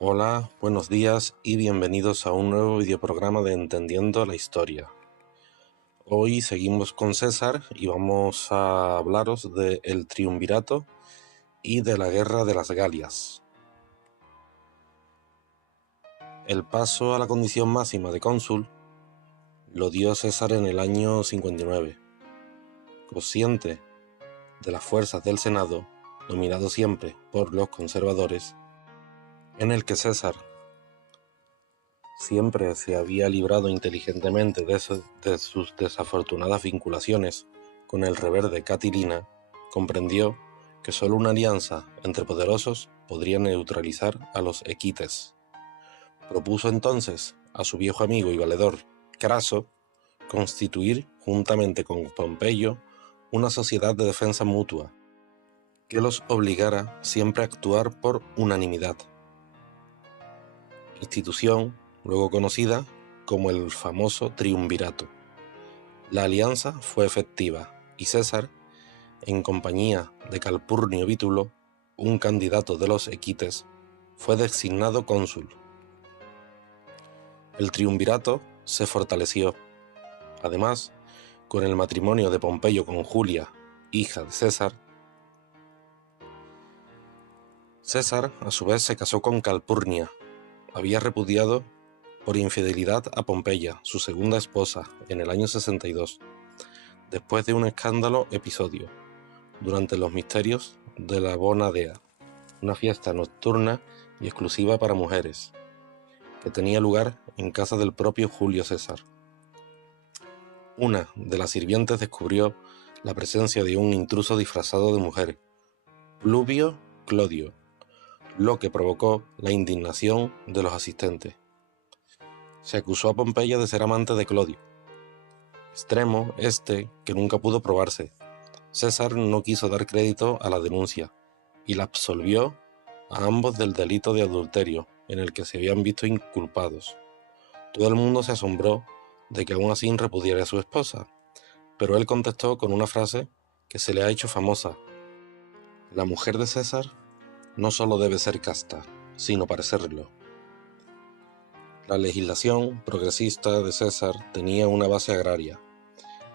Hola, buenos días y bienvenidos a un nuevo videoprograma de Entendiendo la Historia. Hoy seguimos con César y vamos a hablaros del Triunvirato y de la Guerra de las Galias. El paso a la condición máxima de cónsul lo dio César en el año 59. Consciente de las fuerzas del Senado, dominado siempre por los conservadores, en el que César siempre se había librado inteligentemente de sus desafortunadas vinculaciones con el reverde Catilina, comprendió que sólo una alianza entre poderosos podría neutralizar a los equites. Propuso entonces a su viejo amigo y valedor Craso constituir, juntamente con Pompeyo, una sociedad de defensa mutua que los obligara siempre a actuar por unanimidad. Institución luego conocida como el famoso Triunvirato. La alianza fue efectiva y César, en compañía de Calpurnio Vítulo, un candidato de los equites, fue designado cónsul. El Triunvirato se fortaleció. Además, con el matrimonio de Pompeyo con Julia, hija de César, César a su vez se casó con Calpurnia. Había repudiado por infidelidad a Pompeya, su segunda esposa, en el año 62, después de un escándalo episodio, durante los misterios de la Bona Dea, una fiesta nocturna y exclusiva para mujeres, que tenía lugar en casa del propio Julio César. Una de las sirvientes descubrió la presencia de un intruso disfrazado de mujer, Pluvio Clodio, lo que provocó la indignación de los asistentes. Se acusó a Pompeya de ser amante de Clodio, extremo que nunca pudo probarse. César no quiso dar crédito a la denuncia y la absolvió a ambos del delito de adulterio en el que se habían visto inculpados. Todo el mundo se asombró de que aún así repudiara a su esposa, pero él contestó con una frase que se le ha hecho famosa: la mujer de César no solo debe ser casta, sino parecerlo. La legislación progresista de César tenía una base agraria.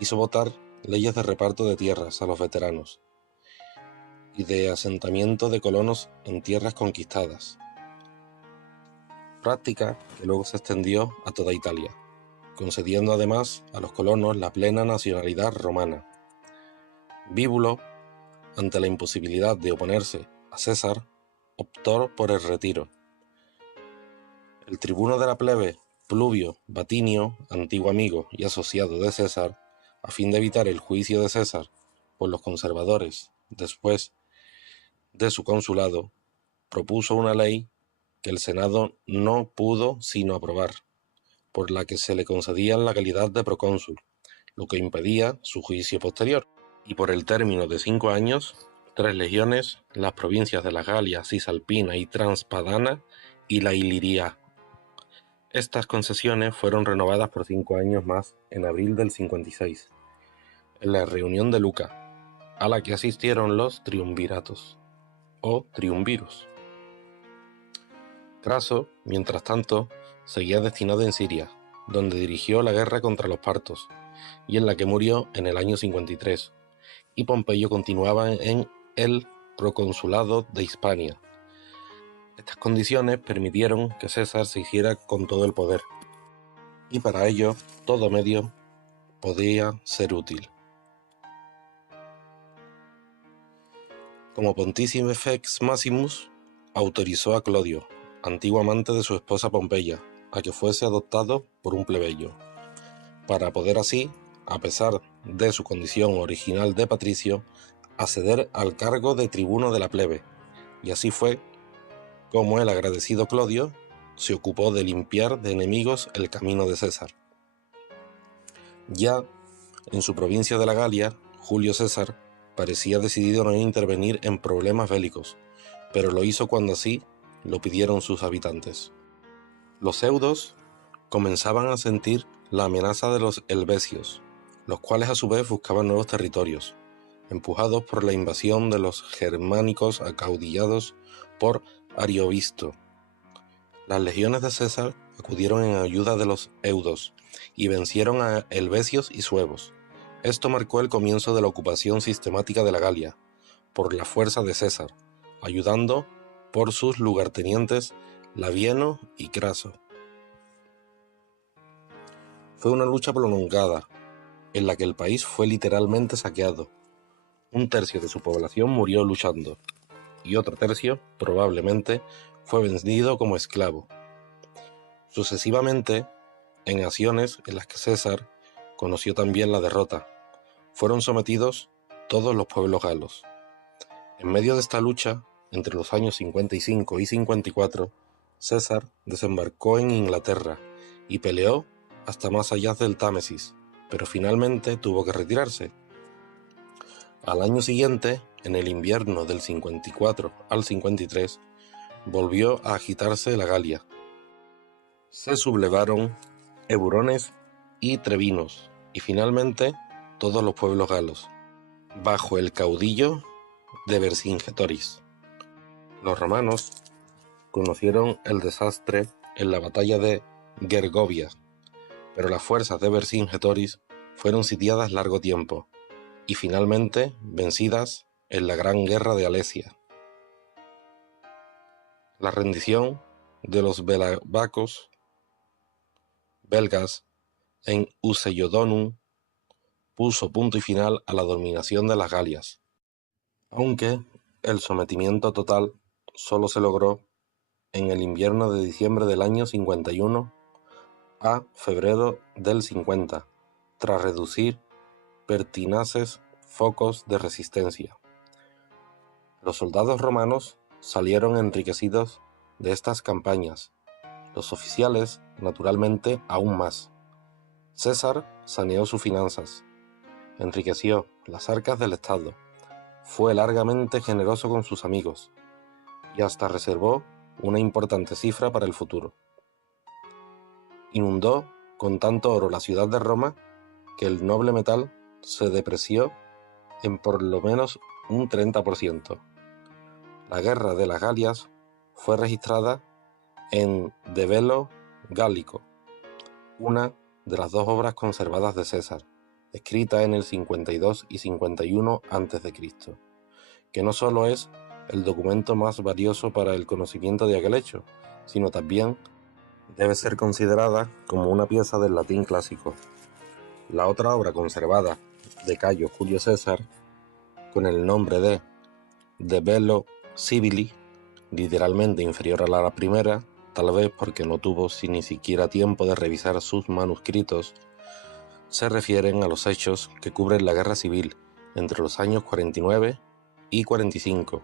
Hizo votar leyes de reparto de tierras a los veteranos y de asentamiento de colonos en tierras conquistadas, práctica que luego se extendió a toda Italia, concediendo además a los colonos la plena nacionalidad romana. Víbulo, ante la imposibilidad de oponerse a César, optó por el retiro. El tribuno de la plebe, Pluvio Batinio, antiguo amigo y asociado de César, a fin de evitar el juicio de César por los conservadores después de su consulado, propuso una ley que el Senado no pudo sino aprobar, por la que se le concedía la calidad de procónsul, lo que impedía su juicio posterior, y por el término de 5 años, 3 legiones, las provincias de la Galia Cisalpina y Transpadana y la Iliria. Estas concesiones fueron renovadas por 5 años más en abril del 56, en la reunión de Luca, a la que asistieron los triunviratos, o triunviros. Craso, mientras tanto, seguía destinado en Siria, donde dirigió la guerra contra los partos, y en la que murió en el año 53, y Pompeyo continuaba en el proconsulado de Hispania. Estas condiciones permitieron que César se hiciera con todo el poder, y para ello todo medio podía ser útil. Como Pontifex Maximus, autorizó a Clodio, antiguo amante de su esposa Pompeya, a que fuese adoptado por un plebeyo, para poder así, a pesar de su condición original de patricio, acceder al cargo de tribuno de la plebe, y así fue como el agradecido Clodio se ocupó de limpiar de enemigos el camino de César. Ya en su provincia de la Galia, Julio César parecía decidido a no intervenir en problemas bélicos, pero lo hizo cuando así lo pidieron sus habitantes. Los eudos comenzaban a sentir la amenaza de los helvecios, los cuales a su vez buscaban nuevos territorios, empujados por la invasión de los germánicos acaudillados por Ariovisto. Las legiones de César acudieron en ayuda de los eudos y vencieron a helvecios y suevos. Esto marcó el comienzo de la ocupación sistemática de la Galia por la fuerza de César, ayudando por sus lugartenientes Labieno y Craso. Fue una lucha prolongada, en la que el país fue literalmente saqueado. Un tercio de su población murió luchando, y otro tercio, probablemente, fue vendido como esclavo. Sucesivamente, en acciones en las que César conoció también la derrota, fueron sometidos todos los pueblos galos. En medio de esta lucha, entre los años 55 y 54, César desembarcó en Inglaterra y peleó hasta más allá del Támesis, pero finalmente tuvo que retirarse. Al año siguiente, en el invierno del 54 al 53, volvió a agitarse la Galia. Se sublevaron eburones y trevinos, y finalmente todos los pueblos galos, bajo el caudillo de Vercingétorix. Los romanos conocieron el desastre en la batalla de Gergovia, pero las fuerzas de Vercingétorix fueron sitiadas largo tiempo y finalmente vencidas en la Gran Guerra de Alesia. La rendición de los belgas en Useiodonum puso punto y final a la dominación de las Galias, aunque el sometimiento total solo se logró en el invierno de diciembre del año 51 a febrero del 50, tras reducir pertinaces focos de resistencia. Los soldados romanos salieron enriquecidos de estas campañas, los oficiales, naturalmente, aún más. César saneó sus finanzas, enriqueció las arcas del Estado, fue largamente generoso con sus amigos y hasta reservó una importante cifra para el futuro. Inundó con tanto oro la ciudad de Roma que el noble metal se depreció en por lo menos un 30%. La Guerra de las Galias fue registrada en De Bello Gallico, una de las dos obras conservadas de César, escrita en el 52 y 51 a.C., que no solo es el documento más valioso para el conocimiento de aquel hecho, sino también debe ser considerada como una pieza del latín clásico. La otra obra conservada de Cayo Julio César, con el nombre de Bello Civili, literalmente inferior a la primera, tal vez porque no tuvo ni siquiera tiempo de revisar sus manuscritos, se refieren a los hechos que cubren la guerra civil entre los años 49 y 45.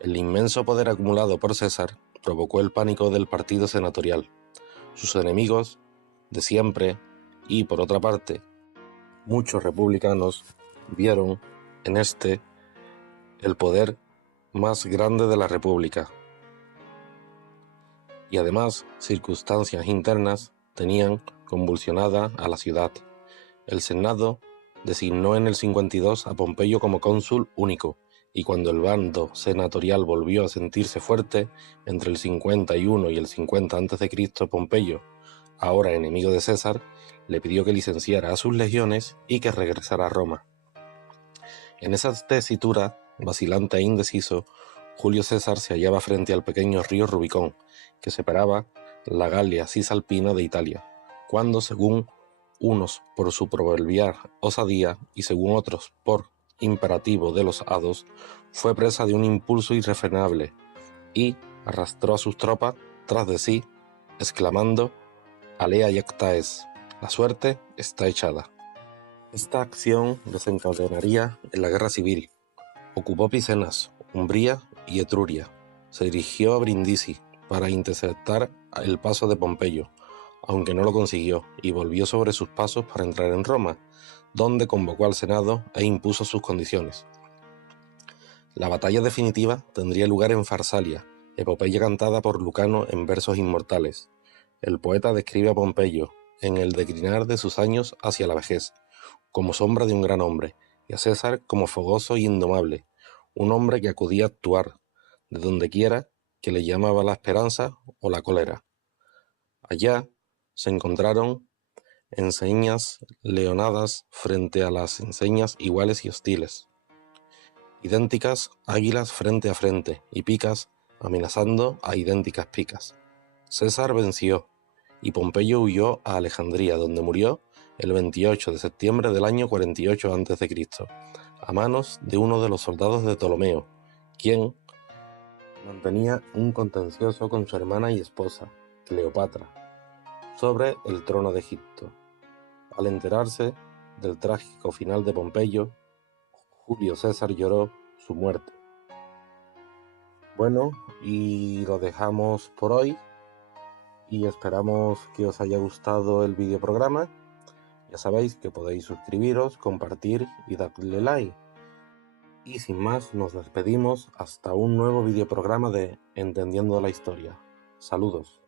El inmenso poder acumulado por César provocó el pánico del partido senatorial. Sus enemigos de siempre y, por otra parte, muchos republicanos vieron en este el poder más grande de la República. Y además, circunstancias internas tenían convulsionada a la ciudad. El Senado designó en el 52 a Pompeyo como cónsul único, y cuando el bando senatorial volvió a sentirse fuerte, entre el 51 y el 50 a.C., Pompeyo, ahora enemigo de César, le pidió que licenciara a sus legiones y que regresara a Roma. En esa tesitura, vacilante e indeciso, Julio César se hallaba frente al pequeño río Rubicón, que separaba la Galia cisalpina de Italia, cuando, según unos por su proverbial osadía y según otros por imperativo de los hados, fue presa de un impulso irrefrenable y arrastró a sus tropas tras de sí, exclamando: «Alea iactaes, la suerte está echada». Esta acción desencadenaría en la guerra civil. Ocupó Picenas, Umbría y Etruria. Se dirigió a Brindisi para interceptar el paso de Pompeyo, aunque no lo consiguió, y volvió sobre sus pasos para entrar en Roma, donde convocó al Senado e impuso sus condiciones. La batalla definitiva tendría lugar en Farsalia, epopeya cantada por Lucano en versos inmortales. El poeta describe a Pompeyo, en el declinar de sus años hacia la vejez, como sombra de un gran hombre, y a César como fogoso y indomable, un hombre que acudía a actuar, de donde quiera que le llamaba la esperanza o la cólera. Allá se encontraron enseñas leonadas frente a las enseñas iguales y hostiles, idénticas águilas frente a frente y picas amenazando a idénticas picas. César venció y Pompeyo huyó a Alejandría, donde murió el 28 de septiembre del año 48 a.C., a manos de uno de los soldados de Ptolomeo, quien mantenía un contencioso con su hermana y esposa, Cleopatra, sobre el trono de Egipto. Al enterarse del trágico final de Pompeyo, Julio César lloró su muerte. Bueno, y lo dejamos por hoy y esperamos que os haya gustado el videoprograma. Ya sabéis que podéis suscribiros, compartir y darle like. Y sin más, nos despedimos hasta un nuevo videoprograma de Entendiendo la Historia. Saludos.